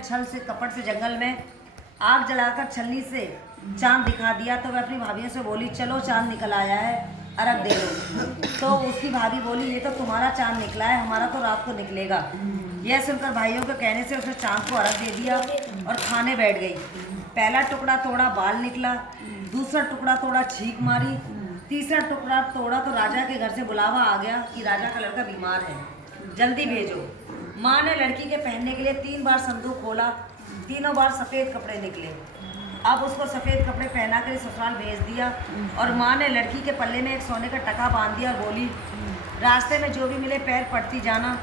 छल से कपट से जंगल में आग जलाकर छलनी से चांद दिखा दिया। तो वह अपनी भाभी से बोली चलो चांद निकल आया है, अर्घ दे लो। तो उसकी भाभी बोली ये तो तुम्हारा चांद निकला है, हमारा तो रात को निकलेगा। यह सुनकर भाइयों के कहने से उसने चांद को अर्घ दे दिया और खाने बैठ गई। पहला टुकड़ा तोड़ा बाल निकला, दूसरा टुकड़ा तोड़ा छींक मारी, तीसरा टुकड़ा तोड़ा तो राजा के घर से बुलावा आ गया कि राजा का लड़का बीमार है, जल्दी भेजो। माँ ने लड़की के पहनने के लिए 3 बार संदूक खोला, तीनों बार सफ़ेद कपड़े निकले। अब उसको सफ़ेद कपड़े पहना कर ससुराल भेज दिया और माँ ने लड़की के पल्ले में एक सोने का टका बांध दिया और बोली रास्ते में जो भी मिले पैर पड़ती जाना,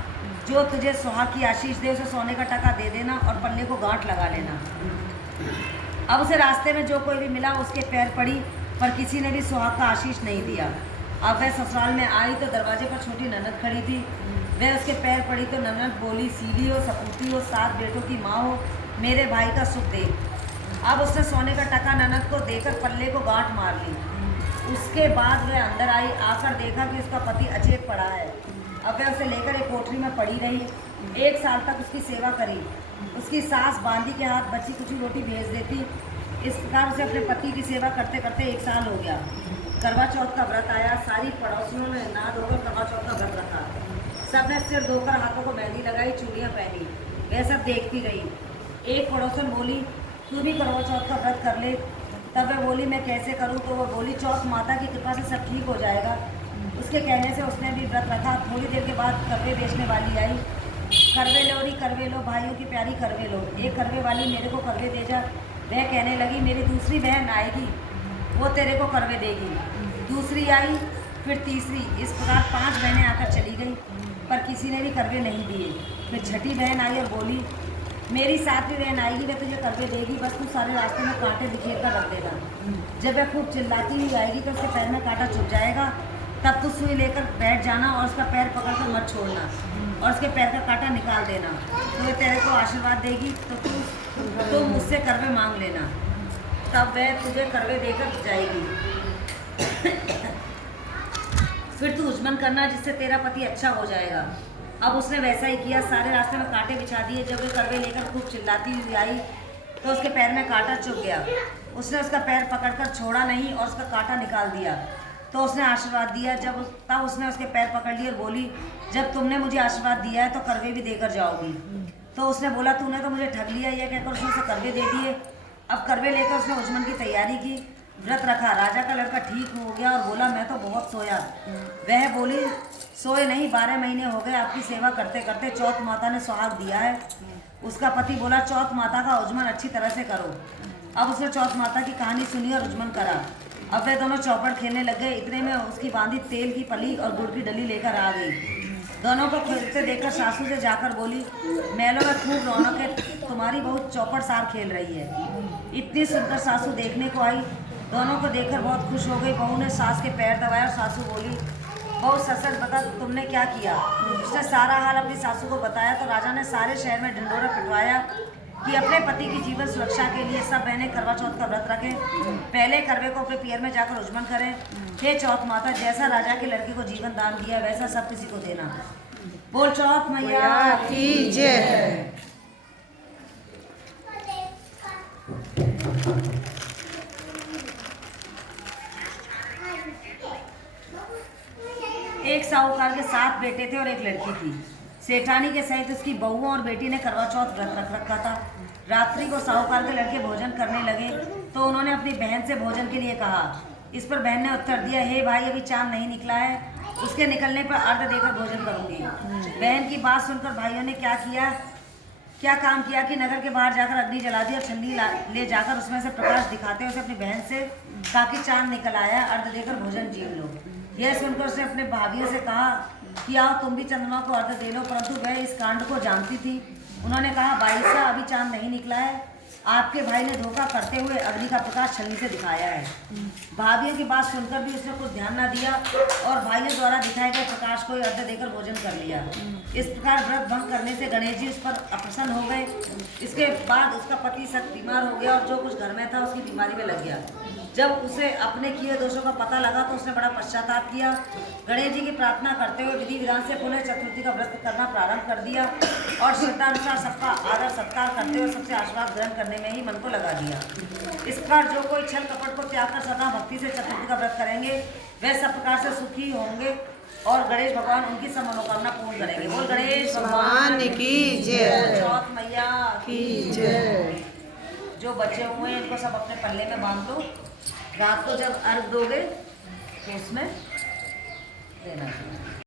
जो तुझे सुहाग की आशीष दे उसे सोने का टका दे देना और पल्ले को गांठ लगा लेना। अब उसे रास्ते में जो कोई भी मिला उसके पैर पड़ी, पर किसी ने भी सुहाग का आशीष नहीं दिया। अब वह ससुराल में आई तो दरवाजे पर छोटी ननद खड़ी थी। वह उसके पैर पड़ी तो ननद बोली सीली हो, सपूती हो, 7 बेटों की माँ हो, मेरे भाई का सुख दे। अब उसने सोने का टका ननद को देकर पल्ले को गांठ मार ली। उसके बाद वह अंदर आई, आकर देखा कि उसका पति अचेत पड़ा है। अब वह उसे लेकर एक कोठरी में पड़ी रही। 1 साल तक उसकी सेवा करी। उसकी सास बांदी के हाथ बची कुछ रोटी भेज देती। इस प्रकार उसे अपने पति की सेवा करते करते 1 साल हो गया। करवा चौथ का व्रत आया। सारी पड़ोसियों ने नहा धोकर करवा चौथ का व्रत रखा। सबने सिर धोकर हाथों को मेहंदी लगाई, चूड़ियाँ पहनी। वह सब देखती रही। एक पड़ोसन बोली तू भी करवा चौथ का व्रत कर ले। तब वह बोली मैं कैसे करूं? तो वह बोली चौथ माता की कृपा से सब ठीक हो जाएगा। उसके कहने से उसने भी व्रत रखा। थोड़ी देर के बाद करवे बेचने वाली आई। करवे लो री करवे लो, भाइयों की प्यारी करवे लो। एक करवे वाली मेरे को करवे दे जा। वह कहने लगी मेरी दूसरी बहन आएगी, वो तेरे को करवे देगी। दूसरी आई, फिर तीसरी। इस प्रकार 5 बहनें आकर चली गई, पर किसी ने भी करवे नहीं दिए। फिर छठी बहन आई और बोली मेरी 7वीं बहन आएगी, वह तुझे करवे देगी, बस तू सारे रास्ते में कांटे बिखेर कर रख देना। जब वह खूब चिल्लाती हुई आएगी तो उसके पैर में कांटा चुभ जाएगा। तब तू सुई लेकर बैठ जाना और उसका पैर पकड़कर मत छोड़ना और उसके पैर का कांटा निकाल देना। तो वह तेरे को आशीर्वाद देगी तो तू मुझसे करवे मांग लेना, तब वह तुझे करवे देकर जाएगी। फिर तू उजमन करना जिससे तेरा पति अच्छा हो जाएगा। अब उसने वैसा ही किया। सारे रास्ते में कांटे बिछा दिए। जब वे करवे लेकर खूब चिल्लाती हुई आई तो उसके पैर में कांटा चुभ गया। उसने उसका पैर पकड़कर छोड़ा नहीं और उसका कांटा निकाल दिया। तो उसने आशीर्वाद दिया। तब उसने उसके पैर पकड़ लिए और बोली जब तुमने मुझे आशीर्वाद दिया है तो करवे भी देकर जाओगी। तो उसने बोला तूने तो मुझे ठग लिया। यह कहकर उसने उसे करवे दे दिए। अब करवे लेकर उसने उजमन की तैयारी की, व्रत रखा। राजा का लड़का ठीक हो गया और बोला मैं तो बहुत सोया। वह बोली सोए नहीं, 12 महीने हो गए आपकी सेवा करते करते। चौथ माता ने सुहाग दिया है। उसका पति बोला चौथ माता का उजमन अच्छी तरह से करो। अब उसने चौथ माता की कहानी सुनी और उजमन करा। अब वे दोनों चौपड़ खेलने लग गए। इतने में उसकी बांदी तेल की पली और गुड़ की डली लेकर आ गई। दोनों को खेलते देखकर सासू से जाकर बोली महलों में खूब रौनक है, तुम्हारी बहू चौपड़ सार खेल रही है। इतनी सुनकर सासू देखने को आई। दोनों को देखकर बहुत खुश हो गई। बहू ने सास के पैर दबाया और सासू बोली बहू सच सच बता तुमने क्या किया? उसने सारा हाल अपनी सासू को बताया। तो राजा ने सारे शहर में ढिंढोरा पिटवाया कि अपने पति की जीवन सुरक्षा के लिए सब बहनें करवा चौथ का व्रत रखें। पहले करवे को अपने पियर में जाकर उजमन करें। हे चौथ माता, जैसा राजा के लड़के को जीवन दान दिया वैसा सब किसी को देना। बोल चौथ मैया की जय। एक साहूकार के 7 बेटे थे और एक लड़की थी। सेठानी के सहित उसकी बहुओं और बेटी ने करवा चौथ व्रत रख रखा था। रात्रि को साहूकार के लड़के भोजन करने लगे तो उन्होंने अपनी बहन से भोजन के लिए कहा। इस पर बहन ने उत्तर दिया हे भाई अभी चांद नहीं निकला है, उसके निकलने पर अर्घ देकर भोजन करूंगी। बहन की बात सुनकर भाइयों ने क्या काम किया कि नगर के बाहर जाकर अग्नि जला दी और छन्नी ले जाकर उसमें से प्रकाश दिखाते हुए अपनी बहन से कहा कि चांद निकल आया, अर्घ देकर भोजन जीव लो। यह सुनकर उसने अपने भाभियों से कहा कि आओ तुम भी चंद्रमा को अर्घ दे लो, परंतु वह इस कांड को जानती थी। उन्होंने कहा भाई साहब अभी चांद नहीं निकला है, आपके भाई ने धोखा करते हुए अग्नि का प्रकाश छन्नी से दिखाया है। भाभियों की बात सुनकर भी उसने कुछ ध्यान न दिया और भाइयों द्वारा दिखाए गए प्रकाश को अर्घ देकर भोजन कर लिया। इस प्रकार व्रत भंग करने से गणेश जी उस पर अप्रसन्न हो गए। इसके बाद उसका पति सख्त बीमार हो गया और जो कुछ घर में था उसकी बीमारी में लग गया। जब उसे अपने किए दोषों का पता लगा तो उसने बड़ा पश्चाताप किया। गणेश जी की प्रार्थना करते हुए विधि विधान से पुनः चतुर्थी का व्रत करना प्रारंभ कर दिया। और श्रद्धानुसार सबका आदर सत्कार करते हुए सबसे आशीर्वाद ग्रहण करने में ही मन को लगा दिया। इस प्रकार जो कोई छल कपट को त्याग कर सदा भक्ति से चतुर्थी का व्रत करेंगे वह सब प्रकार से सुखी होंगे और गणेश भगवान उनकी सब मनोकामना पूर्ण करेंगे। बोल गणेश भगवान की जय। चौथ मैया की जय। जो बचे हुए हैं इनको सब अपने पल्ले में बांध लो। रात को जब अर्घ दोगे तो उसमें देना चाहिए।